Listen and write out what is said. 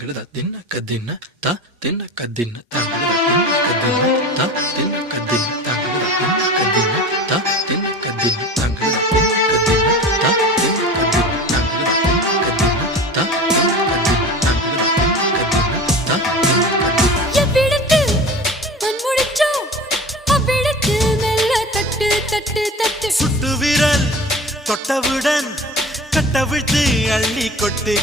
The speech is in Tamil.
தங்களதா தின்ன கதின்ன தா தின்ன கதின்ன தங்களதா தின்ன கதின்ன தா தின்ன கதின்ன தங்களதா தின்ன கதின்ன தா தின்ன கதின்ன தங்களதா தின்ன கதின்ன தா தின்ன கதின்ன தங்களதா தின்ன கதின்ன தா தின்ன கதின்ன தங்களதா தின்ன கதின்ன தா தின்ன கதின்ன எவ்விடத்து பொன்முடிச்சோ அவ்விடத்து மெல்ல தட்டு தட்டு தட்டு சுட்டு விரல் தொட்டவுடன் கட்டவிழ்த்து அள்ளி கொட்டு